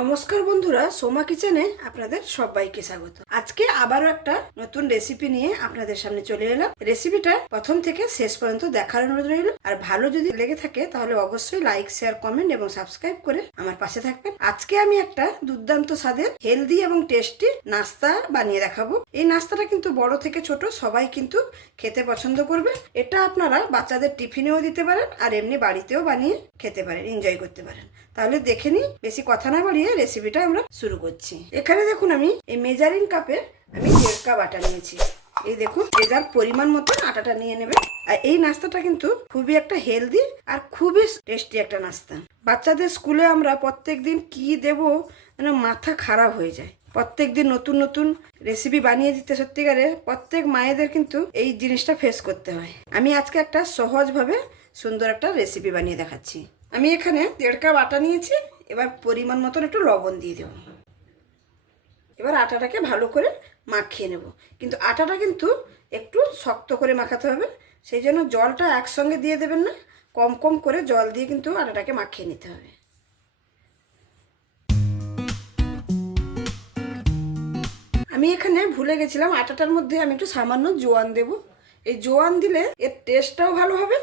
নমস্কার বন্ধুরা, সোমা কিচেনে আপনাদের সবাইকে স্বাগত। আজকে আবারও একটা নতুন রেসিপি নিয়ে আপনাদের সামনে চলে এলাম। রেসিপিটা প্রথম থেকে শেষ পর্যন্ত দেখার অনুরোধ রইল। আর ভালো যদি লেগে থাকে, তাহলে অবশ্যই লাইক শেয়ার কমেন্ট এবং সাবস্ক্রাইব করে আমার পাশে থাকবেন। আজকে আমি একটা দুর্দান্ত স্বাদের হেলদি এবং টেস্টি নাস্তা বানিয়ে দেখাবো। এই নাস্তাটা কিন্তু বড় থেকে ছোট, সবাই কিন্তু খেতে পছন্দ করবে। এটা আপনারা বাচ্চাদের টিফিনেও দিতে পারেন আর এমনি বাড়িতেও বানিয়ে খেতে পারেন এনজয় করতে পারেন। তাহলে দেখে নিই বেশি কথা না বাড়িয়ে রেসিপিটা আমরা শুরু করছি। এখানে দেখুন আমি, এই মেজারিং কাপে আমি দেড় কাপ আটা নিয়েছি। এই দেখুন যে পরিমাণ মতো আটাটা নিয়ে নেবে। আর এই নাস্তাটা কিন্তু খুবই একটা হেলদি আর খুবই টেস্টি একটা নাস্তা। বাচ্চাদের স্কুলে আমরা প্রত্যেক দিন কি দেব মানে মাথা খারাপ হয়ে যায়। প্রত্যেক দিন নতুন নতুন রেসিপি বানিয়ে দিতে সত্যিকারে প্রত্যেক মায়েদের কিন্তু এই জিনিসটা ফেস করতে হয়। আমি আজকে একটা সহজভাবে সুন্দর একটা রেসিপি বানিয়ে দেখাচ্ছি। আমি এখানে দেড় কাপ আটা নিয়েছি। এবার পরিমাণ মতন একটু লবণ দিয়ে দেবো। এবার আটাটাকে ভালো করে মাখিয়ে নেব। কিন্তু আটাটা কিন্তু একটু শক্ত করে মাখাতে হবে। সেই জন্য জলটা একসঙ্গে দিয়ে দেবেন না। কম কম করে জল দিয়ে কিন্তু আটাটাকে মাখিয়ে নিতে হবে। আমি এখানে ভুলে গেছিলাম, আটাটার মধ্যে আমি একটু সামান্য জোয়ান দেব। এই জোয়ান দিলে এর টেস্টটাও ভালো হবে।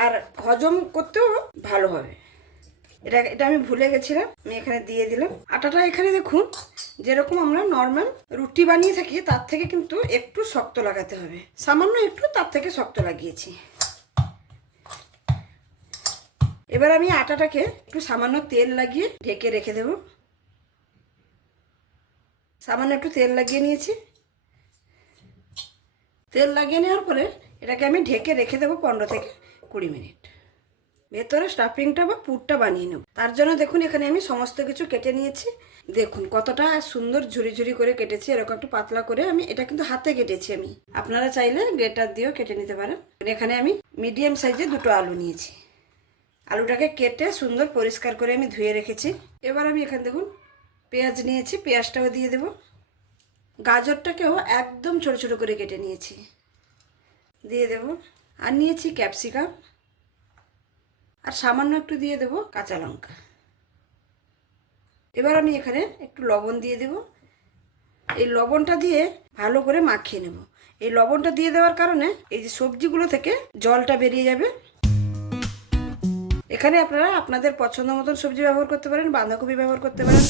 আর হজম করতেও ভালো হবে। এটা এটা আমি ভুলে গেছিলাম, আমি এখানে দিয়ে দিলাম। আটাটা এখানে দেখুন, যেরকম আমরা নর্মাল রুটি বানিয়ে থাকি, তার থেকে কিন্তু একটু শক্ত লাগাতে হবে। সামান্য একটু, তার থেকে শক্ত লাগিয়েছি। এবার আমি আটাটাকে একটু সামান্য তেল লাগিয়ে ঢেকে রেখে দেব। সামান্য একটু তেল লাগিয়ে নিয়েছি। তেল লাগিয়ে নেওয়ার পরে এটাকে আমি ঢেকে রেখে দেবো পনেরো থেকে কুড়ি মিনিট। ভেতরে স্টাফিংটা বা পুরটা বানিয়ে নেব। তার জন্য দেখুন, এখানে আমি সমস্ত কিছু কেটে নিয়েছি। দেখুন, কতটা সুন্দর ঝুরি ঝুরি করে কেটেছি, এরকম একটু পাতলা করে আমি, এটা কিন্তু হাতে কেটেছি আমি। আপনারা চাইলে গ্রেটার দিয়েও কেটে নিতে পারেন। এখানে আমি মিডিয়াম সাইজে দুটো আলু নিয়েছি। আলুটাকে কেটে সুন্দর পরিষ্কার করে আমি ধুয়ে রেখেছি। এবার আমি এখানে দেখুন, পেঁয়াজ নিয়েছি, পেঁয়াজটাও দিয়ে দেব। গাজরটাকেও একদম ছোট ছোট করে কেটে নিয়েছি। দিয়ে দেব। আর নিয়েছি ক্যাপসিকাম। আর সামান্য একটু দিয়ে দেব কাঁচা লঙ্কা। এবার আমি এখানে একটু লবণ দিয়ে দেব। এই লবণটা দিয়ে ভালো করে মাখিয়ে নেব। এই লবণটা দিয়ে দেওয়ার কারণে এই যে সবজিগুলো থেকে জলটা বেরিয়ে যাবে। এখানে আপনারা আপনাদের পছন্দ মতন সবজি ব্যবহার করতে পারেন, বাঁধাকপি ব্যবহার করতে পারেন,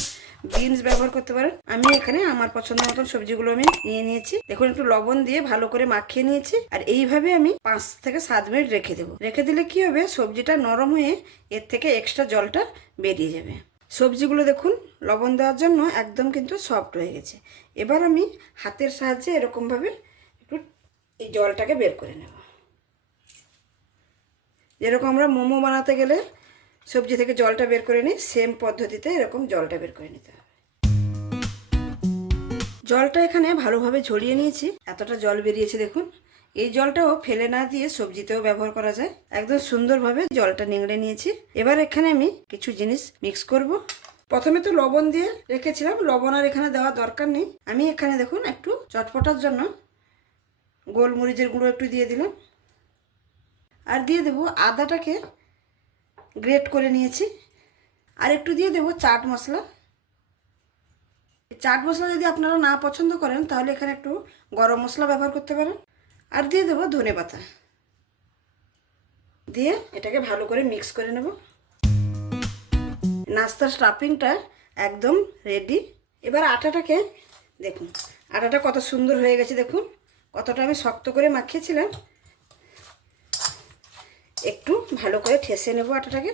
বিনস ব্যবহার করতে পারেন। আমি এখানে আমার পছন্দ মতন সবজিগুলো আমি নিয়ে নিয়েছি। দেখুন, একটু লবণ দিয়ে ভালো করে মাখিয়ে নিয়েছি আর এইভাবে আমি পাঁচ থেকে সাত মিনিট রেখে দেবো। রেখে দিলে কি হবে? সবজিটা নরম হয়ে এর থেকে এক্সট্রা জলটা বেরিয়ে যাবে। সবজিগুলো দেখুন, লবণ দেওয়ার জন্য একদম কিন্তু সফট হয়ে গেছে। এবার আমি হাতের সাহায্যে এরকমভাবে একটু এই জলটাকে বের করে নেব। যেরকম আমরা মোমো বানাতে গেলে সবজি থেকে জলটা বের করে নিই সেম পদ্ধতিতে এরকম জলটা বের করে নিতে হবে। জলটা এখানে ভালোভাবে ঝরিয়ে নিয়েছি, এতটা জল বেরিয়েছে দেখুন। এই জলটাও ফেলে না দিয়ে সবজিতেও ব্যবহার করা যায়। একদম সুন্দরভাবে জলটা নিংড়ে নিয়েছি। এবার এখানে আমি কিছু জিনিস মিক্স করব। প্রথমে তো লবণ দিয়ে রেখেছিলাম, লবণ আর এখানে দেওয়া দরকার নেই। আমি এখানে দেখুন একটু চটপটার জন্য গোলমরিচের গুঁড়ো একটু দিয়ে দিলাম। আর দিয়ে দেবো আদাটাকে গ্রেট করে নিয়েছি। আর একটু দিয়ে দেবো চাট মশলা। চাট মশলা যদি আপনারা না পছন্দ করেন, তাহলে এখানে একটু গরম মশলা ব্যবহার করতে পারেন। আর দিয়ে দেবো ধনে পাতা। দিয়ে এটাকে ভালো করে মিক্স করে নেব। নাস্তার স্টাফিংটা একদম রেডি। এবার আটাটাকে দেখুন, আটাটা কত সুন্দর হয়ে গেছে দেখুন। কতটা আমি শক্ত করে মাখিয়েছিলাম। একটু ভালো করে ঠেসে নেব আটাটাকে।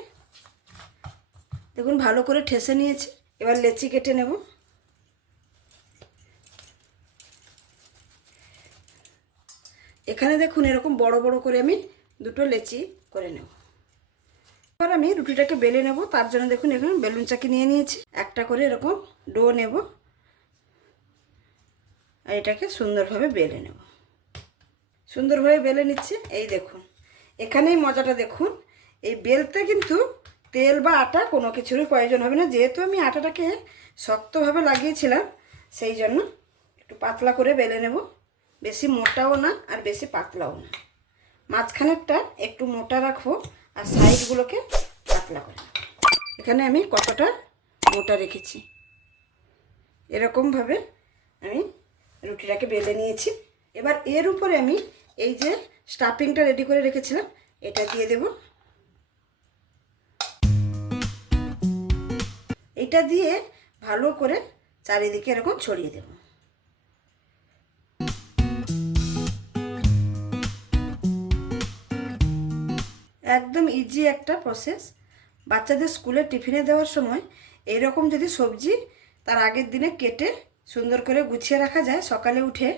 দেখুন, ভালো করে ঠেসে নিয়েছি। এবার লেচি কেটে নেব। এখানে দেখুন, এরকম বড় বড় করে আমি দুটো লেচি করে নেব। এবার আমি রুটিটাকে বেলে নেব। তার জন্য দেখুন, এখানে বেলুন চাকি নিয়ে নিয়েছি। একটা করে এরকম ডো নেব। আর এটাকে সুন্দরভাবে বেলে নেব। সুন্দরভাবে বেলে নিচ্ছি। এই দেখুন। এখানেই মজাটা দেখুন, এই বেলতে কিন্তু তেল বা আটা কোনো কিছুরই প্রয়োজন হবে না। যেহেতু আমি আটাটাকে শক্তভাবে লাগিয়েছিলাম, সেই জন্য একটু পাতলা করে বেলে নেব। বেশি মোটাও না আর বেশি পাতলাও না। মাঝখানেরটা একটু মোটা রাখব আর সাইডগুলোকে পাতলা করে এখানে আমি কতটা মোটা রেখেছি? এরকমভাবে আমি রুটিটাকে বেলে নিয়েছি। এবার এর উপরে আমি এই যে স্টাফিংটা রেডি করে রেখেছিলাম, এটা দিয়ে দেব। এটা দিয়ে ভালো করে চারিদিকে এরকম ছড়িয়ে দেব। একদম ইজি একটা প্রসেস বাচ্চাদের স্কুলে টিফিনে দেওয়ার সময় এইরকম যদি সবজি তার আগের দিনে কেটে সুন্দর করে গুছিয়ে রাখা যায়, সকালে উঠে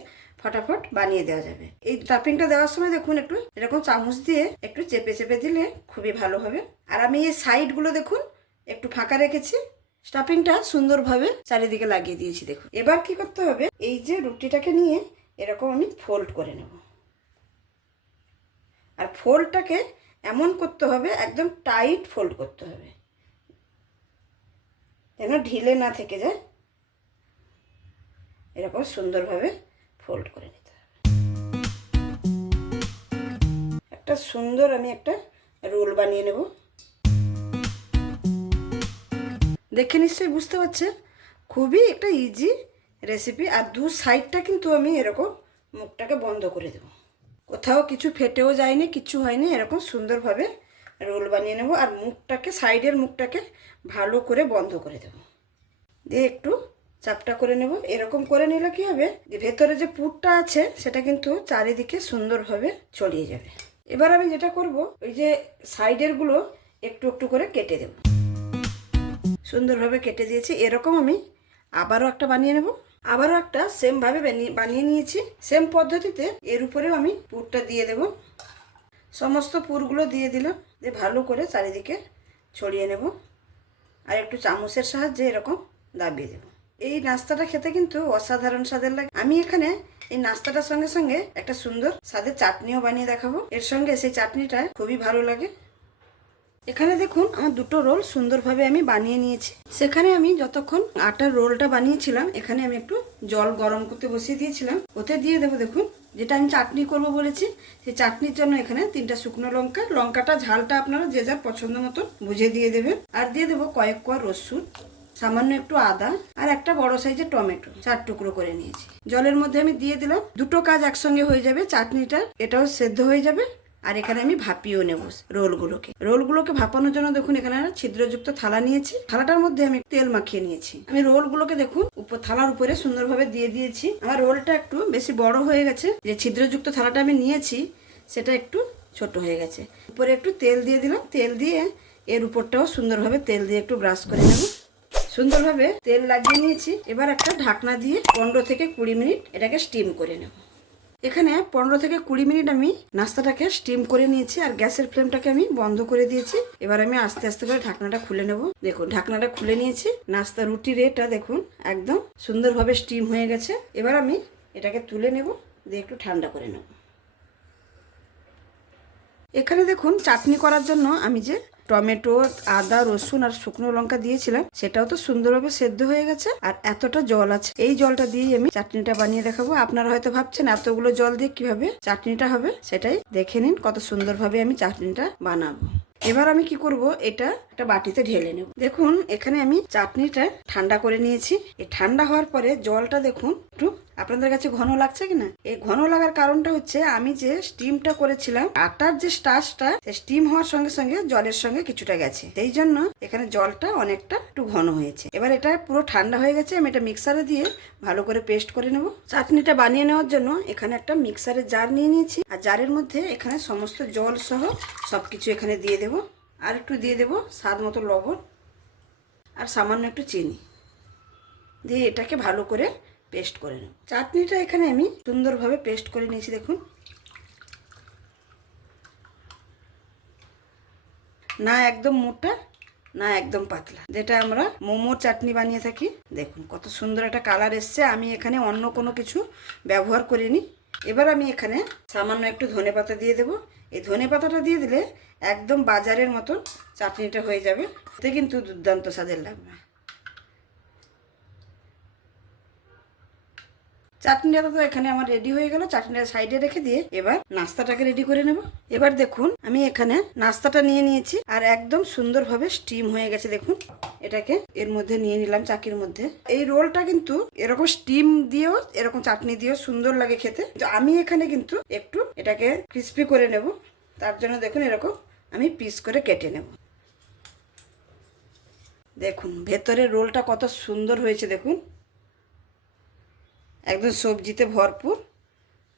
ফটাফট বানিয়ে দেওয়া যাবে। এই টাপিংটা দেওয়ার সময় দেখুন একটু, এরকম চামচ দিয়ে একটু চেপে চেপে দিলে খুবই ভালো হবে। আর আমি এই সাইডগুলো দেখুন, একটু ফাঁকা রেখেছি। স্টাফিংটা সুন্দরভাবে চারিদিকে লাগিয়ে দিয়েছি দেখুন। এবার কি করতে হবে, এই যে রুটিটাকে নিয়ে এরকম আমি ফোল্ড করে নেব। আর ফোল্ডটাকে এমন করতে হবে, একদম টাইট ফোল্ড করতে হবে। যেন ঢিলে না থেকে যায়। এরকম সুন্দরভাবে ফোল্ড করে নিতে হবে। একটা সুন্দর আমি একটা রোল বানিয়ে নেব। দেখে নিশ্চয়ই বুঝতে পারছেন খুবই একটা ইজি রেসিপি আর দু সাইডটা কিন্তু আমি এরকম মুখটাকে বন্ধ করে দেব। কোথাও কিছু ফেটেও যায়নি, কিছু হয়নি, এরকম সুন্দরভাবে রোল বানিয়ে নেব, আর মুখটাকে সাইডের মুখটাকে ভালো করে বন্ধ করে দেব। দিয়ে একটু চাপটা করে নেব। এরকম করে নিলে কি হবে? যে ভেতরে যে পুরটা আছে, সেটা কিন্তু চারিদিকে সুন্দরভাবে ছড়িয়ে যাবে। এবার আমি যেটা করব, ওই যে সাইডেরগুলো একটু একটু করে কেটে দেব। সুন্দরভাবে কেটে দিয়েছি। এরকম আমি আবারও একটা বানিয়ে নেব। আবারও একটা সেমভাবে বানিয়ে নিয়েছি। সেম পদ্ধতিতে এর উপরেও আমি পুরটা দিয়ে দেব। সমস্ত পুরগুলো দিয়ে দিলাম। দিয়ে ভালো করে চারিদিকে ছড়িয়ে নেব। আর একটু চামচের সাহায্যে এরকম দাবিয়ে দেব। এই নাস্তাটা খেতে কিন্তু অসাধারণ স্বাদের লাগে। আমি এখানে এই নাস্তাটার সঙ্গে সঙ্গে একটা সুন্দর স্বাদের চাটনিও বানিয়ে দেখাবো। এর সঙ্গে সেই চাটনিটা খুবই ভালো লাগে। এখানে দেখুন, আমার দুটো রোল সুন্দরভাবে আমি বানিয়ে নিয়েছি। সেখানে আমি যতক্ষণ আটার রোলটা বানিয়েছিলাম, এখানে আমি একটু জল গরম করতে বসিয়ে দিয়েছিলাম। ওতে দিয়ে দেবো দেখুন, যেটা আমি চাটনি করব বলেছি, সেই চাটনির জন্য এখানে তিনটা শুকনো লঙ্কা, লঙ্কাটা ঝালটা আপনারা যে যার পছন্দ মতন বুঝে দিয়ে দেবেন। আর দিয়ে দেবো কয়েক কোয়া রসুন। সামান্য একটু আদা আর একটা বড় সাইজের টমেটো, চার টুকরো করে নিয়েছি। জলের মধ্যে আমি দিয়ে দিলাম, দুটো কাজ একসঙ্গে হয়ে যাবে, চাটনিটা, এটাও সেদ্ধ হয়ে যাবে, আর এখানে আমি ভাপিয়েও নেব রোলগুলোকে। রোলগুলোকে ভাপানোর জন্য দেখুন, এখানে ছিদ্রযুক্ত থালা নিয়েছি। থালাটার মধ্যে আমি তেল মাখিয়ে নিয়েছি। আমি রোলগুলোকে দেখুন, উপর থালার উপরে সুন্দরভাবে দিয়ে দিয়েছি। আমার রোলটা একটু বেশি বড় হয়ে গেছে। যে ছিদ্রযুক্ত থালাটা আমি নিয়েছি, সেটা একটু ছোট হয়ে গেছে। উপরে একটু তেল দিয়ে দিলাম। তেল দিয়ে এর উপরটাও সুন্দরভাবে তেল দিয়ে একটু ব্রাশ করে নেব। সুন্দরভাবে তেল লাগিয়ে নিয়েছি। এবার একটা ঢাকনা দিয়ে পনেরো থেকে কুড়ি মিনিট এটাকে স্টিম করে নেব। এখানে পনেরো থেকে কুড়ি মিনিট আমি নাস্তাটাকে স্টিম করে নিয়েছি আর গ্যাসের ফ্লেমটাকে আমি বন্ধ করে দিয়েছি। এবার আমি আস্তে আস্তে করে ঢাকনাটা খুলে নেব। দেখুন, ঢাকনাটা খুলে নিয়েছি। নাস্তা রুটির এটা দেখুন, একদম সুন্দরভাবে স্টিম হয়ে গেছে। এবার আমি এটাকে তুলে নেব, দিয়ে একটু ঠান্ডা করে নেব। এখানে দেখুন, চাটনি করার জন্য আমি যে টমেটো, আদা, রসুন আর শুকনো লঙ্কা দিয়েছিলাম। সেটাও তো সুন্দরভাবে সেদ্ধ হয়ে গেছে আর এতটা জল আছে। এই জলটা দিয়েই আমি চাটনিটা বানিয়ে দেখাবো। আপনারা হয়তো ভাবছেন, এতগুলো জল দিয়ে কীভাবে চাটনিটা হবে? সেটাই দেখে নিন কত সুন্দরভাবে আমি চাটনিটা বানাবো। এবার আমি কি করব? এটা একটা বাটিতে ঢেলে নেব। দেখুন, এখানে আমি চাটনিটা ঠান্ডা করে নিয়েছি। এই ঠান্ডা হওয়ার পরে জলটা দেখুন, একটু আপনাদের কাছে ঘন লাগছে কিনা? এই ঘন লাগার কারণটা হচ্ছে আমি যে স্টিমটা করেছিলাম, আটার যে স্টাচটা স্টিম হওয়ার সঙ্গে সঙ্গে জলের সঙ্গে কিছুটা গেছে। সেই জন্য এখানে জলটা অনেকটা একটু ঘন হয়েছে। এবার এটা পুরো ঠান্ডা হয়ে গেছে, আমি এটা মিক্সারে দিয়ে ভালো করে পেস্ট করে নেব। চাটনিটা বানিয়ে নেওয়ার জন্য এখানে একটা মিক্সারের জার নিয়ে নিয়েছি। আর জারের মধ্যে এখানে সমস্ত জল সহ সব কিছু এখানে দিয়ে দেব। আর একটু দিয়ে দেব স্বাদ মতো লবণ আর সামান্য একটু চিনি। দিয়ে এটাকে ভালো করে পেস্ট করে নেব। চাটনিটা এখানে আমি সুন্দরভাবে পেস্ট করে নিয়েছি, দেখুন। না একদম মোটা, না একদম পাতলা। যেটা আমরা মোমোর চাটনি বানিয়ে থাকি, দেখুন কত সুন্দর একটা কালার এসছে। আমি এখানে অন্য কোনো কিছু ব্যবহার করিনি। এবার আমি এখানে সামান্য একটু ধনে পাতা দিয়ে দেবো। এই ধনে পাতাটা দিয়ে দিলে একদম বাজারের মতন চাটনিটা হয়ে যাবে। এতে কিন্তু দুর্দান্ত স্বাদের লাগবে। চাটনিটা তো এখানে আমার রেডি হয়ে গেল। চাটনিটা সাইডে রেখে দিয়ে এবার নাস্তাটাকে রেডি করে নেব। এবার দেখুন, আমি এখানে নাস্তাটা নিয়ে নিয়েছি আর একদম সুন্দরভাবে স্টিম হয়ে গেছে, দেখুন। এটাকে এর মধ্যে নিয়ে নিলাম, চাকির মধ্যে। এই রোলটা কিন্তু এরকম স্টিম দিয়েও, এরকম চাটনি দিয়েও সুন্দর লাগে খেতে। তো আমি এখানে কিন্তু একটু এটাকে ক্রিস্পি করে নেব। তার জন্য দেখুন, এরকম আমি পিস করে কেটে নেব। দেখুন, ভেতরের রোলটা কত সুন্দর হয়েছে, দেখুন। একদম সবজিতে ভরপুর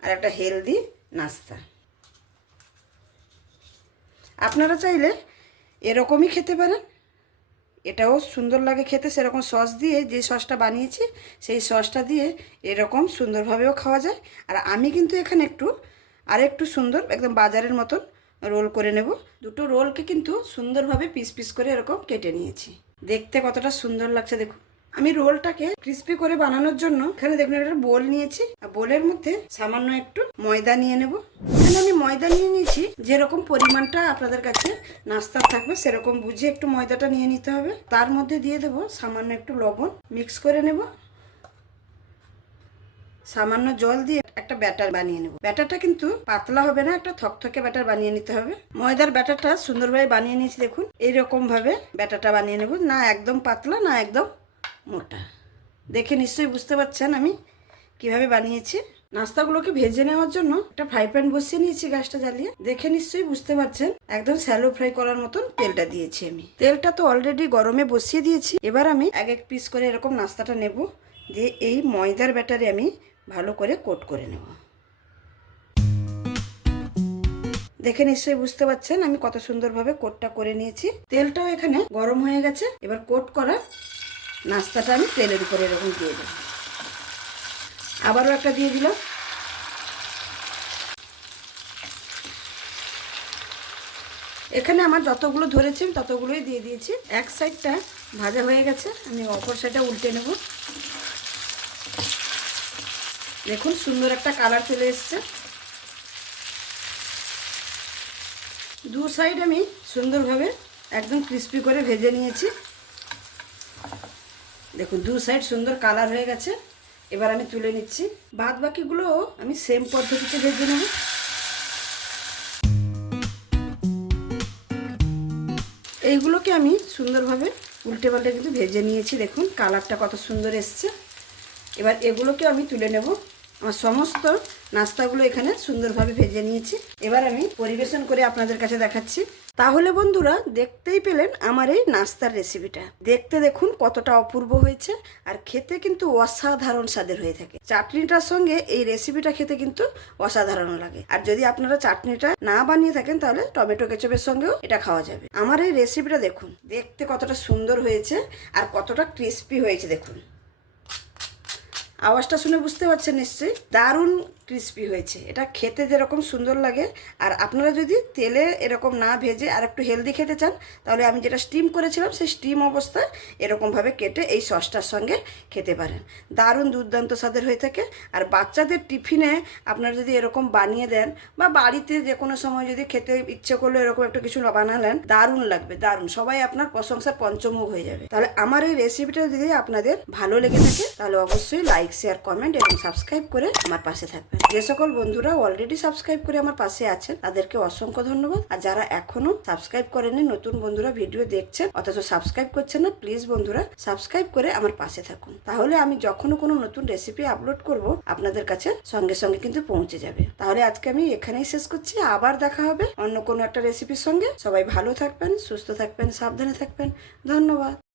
আর একটা হেলদি নাস্তা। আপনারা চাইলে এরকমই খেতে পারেন। এটাও সুন্দর লাগে খেতে, সেরকম সস দিয়ে যে সসটা বানিয়েছি, সেই সসটা দিয়ে এরকম সুন্দরভাবেও খাওয়া যায়। আর আমি কিন্তু এখানে একটু আর একটু সুন্দর, একদম বাজারের মতন রোল করে নেব। দুটো রোলকে কিন্তু সুন্দরভাবে পিস পিস করে এরকম কেটে নিয়েছি। দেখতে কতটা সুন্দর লাগছে, দেখুন। আমি রোলটাকে ক্রিস্পি করে বানানোর জন্য এখানে দেখুন, একটা বোল নিয়েছি। আর বোলের মধ্যে সামান্য একটু ময়দা নিয়ে নেব। এখানে আমি ময়দা নিয়ে নিয়েছি। যেরকম পরিমাণটা আপনাদের কাছে নাস্তার থাকবে, সেরকম বুঝে একটু ময়দাটা নিয়ে নিতে হবে। তার মধ্যে দিয়ে দেবো সামান্য একটু লবণ। মিক্স করে নেব। সামান্য জল দিয়ে একটা ব্যাটার বানিয়ে নেব। ব্যাটারটা কিন্তু পাতলা হবে না, একটা থকথকে ব্যাটার বানিয়ে নিতে হবে। ময়দার ব্যাটারটা সুন্দরভাবে বানিয়ে নিয়েছি, দেখুন। এইরকম ভাবে ব্যাটারটা বানিয়ে নেব। না একদম পাতলা, না একদম মোটা। দেখে নিশ্চয়ই বুঝতে পারছেন আমি কীভাবে বানিয়েছি। নাস্তাগুলোকে ভেজে নেওয়ার জন্য একটা ফ্রাই প্যান বসিয়ে নিয়েছি গ্যাসটা জ্বালিয়ে। দেখে নিশ্চয়ই বুঝতে পারছেন, একদম স্যালো ফ্রাই করার মতন তেলটা দিয়েছি আমি। তেলটা তো অলরেডি গরমে বসিয়ে দিয়েছি। এবার আমি এক এক পিস করে এরকম নাস্তাটা নেব দিয়ে এই ময়দার ব্যাটারে আমি ভালো করে কোট করে নেব। দেখে নিশ্চয়ই বুঝতে পারছেন আমি কত সুন্দরভাবে কোটটা করে নিয়েছি। তেলটাও এখানে গরম হয়ে গেছে। এবার কোট করা নাস্তাটা আমি তেলের উপরে এরকম দিয়ে দেবো। আবারও একটা দিয়ে দিলাম এখানে আমার যতগুলো ধরেছি, আমি ততগুলোই দিয়ে দিয়েছি। এক সাইডটা ভাজা হয়ে গেছে, আমি অপর সাইডটা উল্টে নেব। দেখুন, সুন্দর একটা কালার চলে এসছে। দু সাইড আমি সুন্দরভাবে একদম ক্রিস্পি করে ভেজে নিয়েছি। দেখুন, দু সাইড সুন্দর কালার হয়ে গেছে। এবার আমি তুলে নিচ্ছি। বাদ বাকিগুলো আমি সেম পদ্ধতিতে ভেজে নেব। এইগুলোকে আমি সুন্দরভাবে উল্টে পাল্টে কিন্তু ভেজে নিয়েছি। দেখুন কালারটা কত সুন্দর এসছে। এবার এগুলোকে আমি তুলে নেব। আমার সমস্ত নাস্তাগুলো এখানে সুন্দরভাবে ভেজে নিয়েছি। এবার আমি পরিবেশন করে আপনাদের কাছে দেখাচ্ছি। তাহলে বন্ধুরা, দেখতেই পেলেন আমার এই নাস্তার রেসিপিটা। দেখতে দেখুন কতটা অপূর্ব হয়েছে আর খেতে কিন্তু অসাধারণ স্বাদের হয়ে থাকে। চাটনিটার সঙ্গে এই রেসিপিটা খেতে কিন্তু অসাধারণ লাগে। আর যদি আপনারা চাটনিটা না বানিয়ে থাকেন, তাহলে টমেটো কেচপের সঙ্গেও এটা খাওয়া যাবে। আমার এই রেসিপিটা দেখুন, দেখতে কতটা সুন্দর হয়েছে আর কতটা ক্রিস্পি হয়েছে, দেখুন। আওয়াজটা শুনে বুঝতে পারছেন নিশ্চয়ই? দারুণ ক্রিস্পি হয়েছে। এটা খেতে যেরকম সুন্দর লাগে। আর আপনারা যদি তেলে এরকম না ভেজে আর একটু হেলদি খেতে চান, তাহলে আমি যেটা স্টিম করেছিলাম, সেই স্টিম অবস্থায় এরকমভাবে কেটে এই সসটার সঙ্গে খেতে পারেন। দারুণ দুর্দান্ত স্বাদের হয়ে থাকে। আর বাচ্চাদের টিফিনে আপনারা যদি এরকম বানিয়ে দেন বা বাড়িতে যে কোনো সময় যদি খেতে ইচ্ছে করল এরকম একটা কিছু বানালেন, দারুণ লাগবে, দারুণ। সবাই আপনার প্রশংসার পঞ্চমুখ হয়ে যাবে। তাহলে আমার এই রেসিপিটা যদি আপনাদের ভালো লেগে থাকে, তাহলে অবশ্যই লাইক শেয়ার কমেন্ট এবং সাবস্ক্রাইব করে আমার পাশে থাকবেন। যে সকল বন্ধুরা অলরেডি সাবস্ক্রাইব করে আমার পাশে আছেন, তাদেরকে অসংখ্য ধন্যবাদ। আর যারা এখনও সাবস্ক্রাইব করেনি নতুন বন্ধুরা ভিডিও দেখছেন, অথচ সাবস্ক্রাইব করছেন না প্লিজ বন্ধুরা সাবস্ক্রাইব করে আমার পাশে থাকুন। তাহলে আমি যখনও কোনো নতুন রেসিপি আপলোড করব, আপনাদের কাছে সঙ্গে সঙ্গে কিন্তু পৌঁছে যাবে। তাহলে আজকে আমি এখানেই শেষ করছি। আবার দেখা হবে অন্য কোনো একটা রেসিপির সঙ্গে। সবাই ভালো থাকবেন, সুস্থ থাকবেন, সাবধানে থাকবেন। ধন্যবাদ।